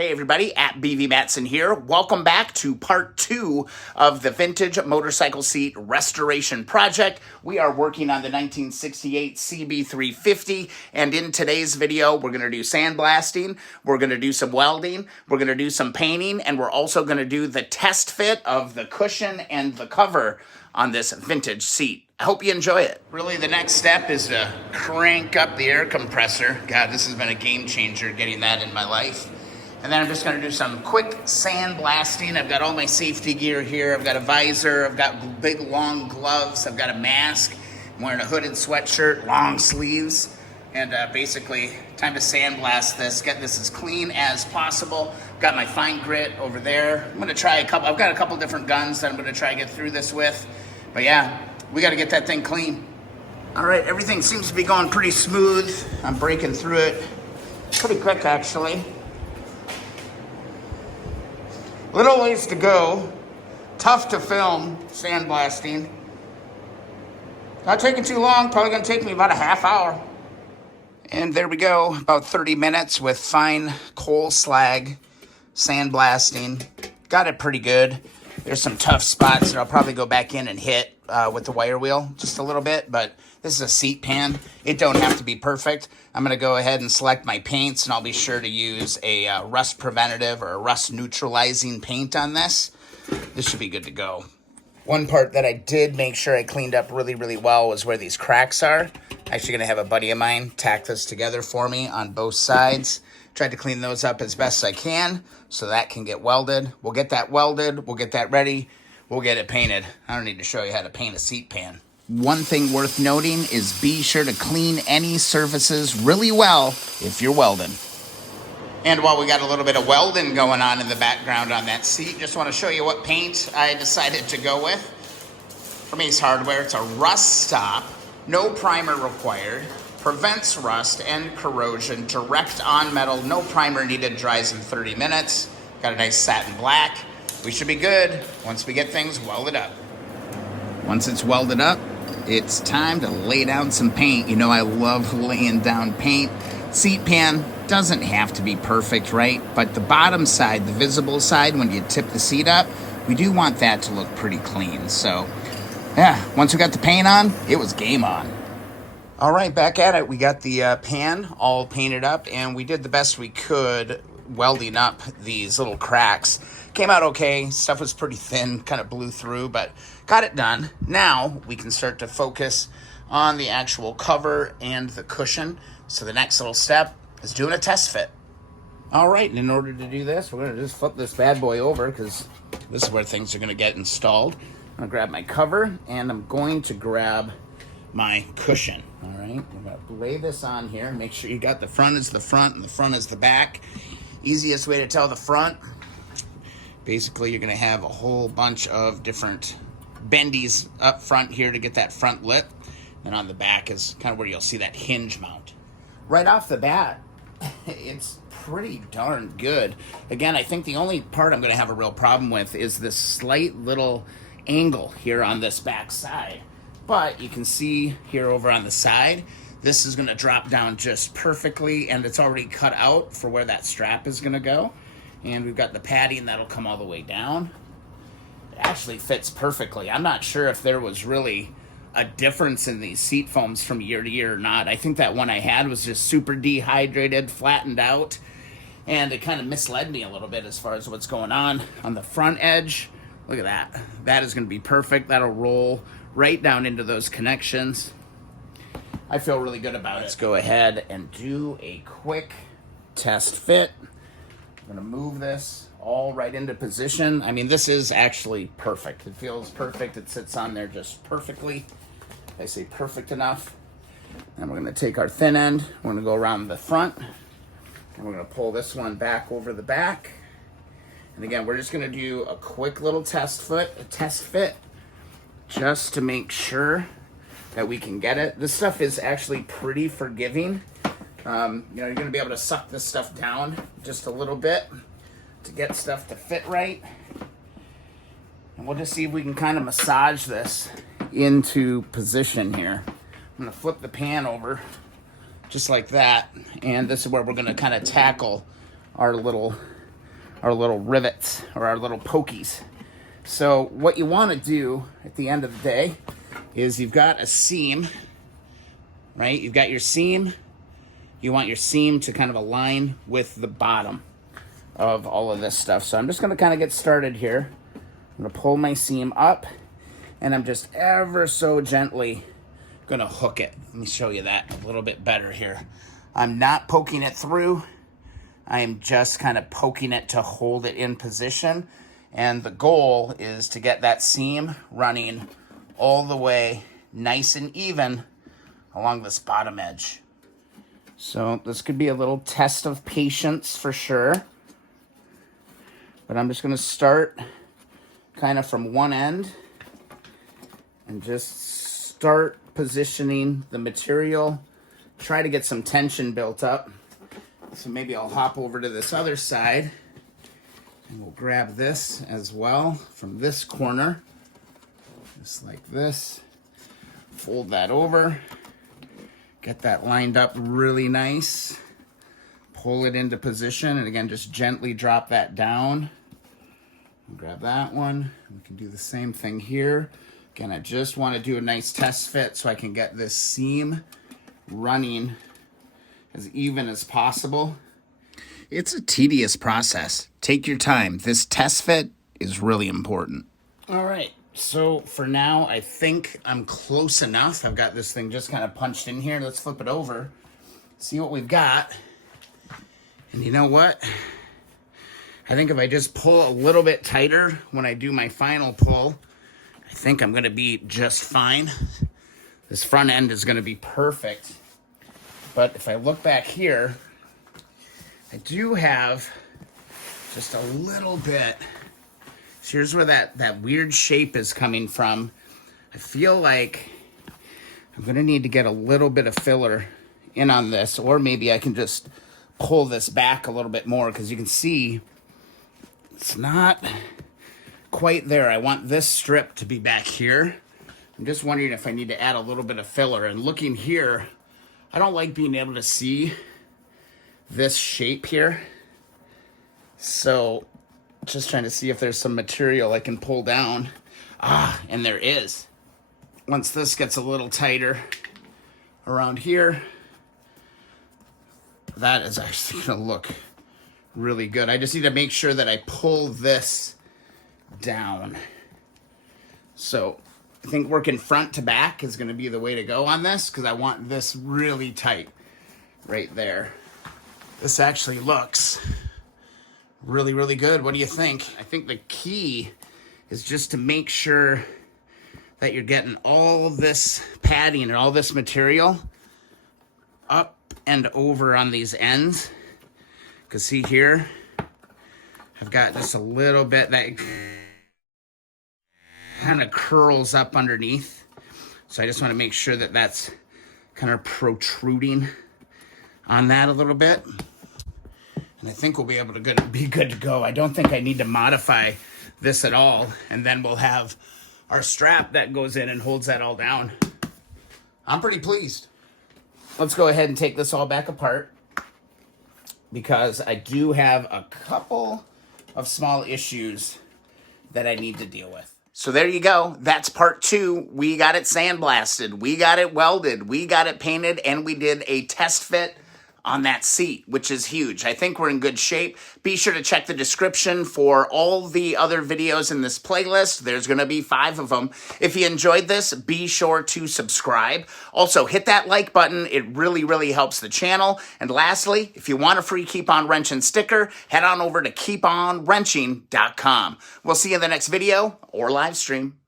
Hey everybody, at BV Matson here. Welcome back to part 2 of the vintage motorcycle seat restoration project. We are working on the 1968 CB350, and in today's video, we're going to do sandblasting, we're going to do some welding, we're going to do some painting, and we're also going to do the test fit of the cushion and the cover on this vintage seat. I hope you enjoy it. Really, the next step is to crank up the air compressor. God, this has been a game changer getting that in my life. And then I'm just gonna do some quick sandblasting. I've got all my safety gear here. I've got a visor, I've got big long gloves, I've got a mask. I'm wearing a hooded sweatshirt, long sleeves. And basically, time to sandblast this, get this as clean as possible. Got my fine grit over there. I'm gonna try I've got a couple different guns that I'm gonna try to get through this with. But yeah, we gotta get that thing clean. All right, everything seems to be going pretty smooth. I'm breaking through it pretty quick, actually. Little ways to go. Tough to film sandblasting. Not taking too long, probably gonna take me about a half hour. And there we go, about 30 minutes with fine coal slag sandblasting. Got it pretty good. There's some tough spots that I'll probably go back in and hit with the wire wheel just a little bit, but this is a seat pan. It don't have to be perfect. I'm gonna go ahead and select my paints, and I'll be sure to use a rust preventative or a rust neutralizing paint on this. This should be good to go. One part that I did make sure I cleaned up really, really well was where these cracks are. Actually gonna have a buddy of mine tack this together for me on both sides. Tried to clean those up as best I can so that can get welded. We'll get that welded, we'll get that ready, we'll get it painted. I don't need to show you how to paint a seat pan. One thing worth noting is be sure to clean any surfaces really well if you're welding. And while we got a little bit of welding going on in the background on that seat, just want to show you what paint I decided to go with. From Ace Hardware, it's a rust stop, no primer required, prevents rust and corrosion, direct on metal, no primer needed, dries in 30 minutes. Got a nice satin black. We should be good once we get things welded up. Once it's welded up, it's time to lay down some paint. You know I love laying down paint. Seat pan doesn't have to be perfect, right? But the bottom side, the visible side, when you tip the seat up, we do want that to look pretty clean. So, yeah, once we got the paint on, it was game on. All right, back at it. We got the pan all painted up, and we did the best we could welding up these little cracks. Came out okay. Stuff was pretty thin, kind of blew through, but got it done. Now we can start to focus on the actual cover and the cushion. So the next little step is doing a test fit. All right, and in order to do this, we're going to just flip this bad boy over because this is where things are going to get installed. I'm going to grab my cover, and I'm going to grab my cushion. All right, I'm going to lay this on here. Make sure you got the front is the front and the front is the back. Easiest way to tell the front, basically you're going to have a whole bunch of different bendies up front here to get that front lip, and on the back is kind of where you'll see that hinge mount. Right off the bat, it's pretty darn good. Again, I think the only part I'm going to have a real problem with is this slight little angle here on this back side. But you can see here over on the side, this is going to drop down just perfectly, and it's already cut out for where that strap is going to go. And we've got the padding that'll come all the way down. It actually fits perfectly. I'm not sure if there was really a difference in these seat foams from year to year or not. I think that one I had was just super dehydrated, flattened out, and it kind of misled me a little bit as far as what's going on the front edge. Look at that. That is going to be perfect. That'll roll right down into those connections. I feel really good about it. Let's go ahead and do a quick test fit. I'm going to move this all right into position. I mean, this is actually perfect. It feels perfect. It sits on there just perfectly. I say perfect enough. And we're going to take our thin end. We're going to go around the front. And we're going to pull this one back over the back. And again, we're just going to do a quick little test fit, just to make sure that we can get it. This stuff is actually pretty forgiving. You know, you're going to be able to suck this stuff down just a little bit to get stuff to fit right. And we'll just see if we can kind of massage this into position here. I'm going to flip the pan over just like that. And this is where we're going to kind of tackle our little our little rivets or our little pokies. So what you want to do at the end of the day is you've got a seam, right? You've got your seam. You want your seam to kind of align with the bottom of all of this stuff. So I'm just going to kind of get started here. I'm going to pull my seam up, and I'm just ever so gently going to hook it. Let me show you that a little bit better here. I'm not poking it through. I am just kind of poking it to hold it in position. And the goal is to get that seam running all the way nice and even along this bottom edge. So this could be a little test of patience for sure. But I'm just going to start kind of from one end and just start positioning the material. Try to get some tension built up. So maybe I'll hop over to this other side and we'll grab this as well from this corner. Just like this. Fold that over. Get that lined up really nice. Pull it into position, and again, just gently drop that down. Grab that one. We can do the same thing here. Again, I just want to do a nice test fit so I can get this seam running as even as possible. It's a tedious process. Take your time. This test fit is really important. All right. So for now, I think I'm close enough. I've got this thing just kind of punched in here. Let's flip it over, see what we've got. And you know what? I think if I just pull a little bit tighter when I do my final pull, I think I'm going to be just fine. This front end is going to be perfect. But if I look back here, I do have just a little bit. Here's where that weird shape is coming from. I feel like I'm gonna need to get a little bit of filler in on this, or maybe I can just pull this back a little bit more, because you can see it's not quite there. I want this strip to be back here. I'm just wondering if I need to add a little bit of filler. And looking here, I don't like being able to see this shape here. So just trying to see if there's some material I can pull down. And there is. Once this gets a little tighter around here, that is actually gonna look really good. I just need to make sure that I pull this down. So I think working front to back is gonna be the way to go on this, because I want this really tight right there. This actually looks really, really good. What do you think? I think the key is just to make sure that you're getting all this padding and all this material up and over on these ends. Because see here, I've got just a little bit that kind of curls up underneath. So I just want to make sure that that's kind of protruding on that a little bit. And I think we'll be able to be good to go. I don't think I need to modify this at all. And then we'll have our strap that goes in and holds that all down. I'm pretty pleased. Let's go ahead and take this all back apart, because I do have a couple of small issues that I need to deal with. So there you go. That's part 2. We got it sandblasted. We got it welded. We got it painted, and we did a test fit on that seat, which is huge. I think we're in good shape. Be sure to check the description for all the other videos in this playlist. There's going to be 5 of them. If you enjoyed this, be sure to subscribe. Also, hit that like button. It really, really helps the channel. And lastly, if you want a free Keep On Wrenching sticker, head on over to keeponwrenching.com. We'll see you in the next video or live stream.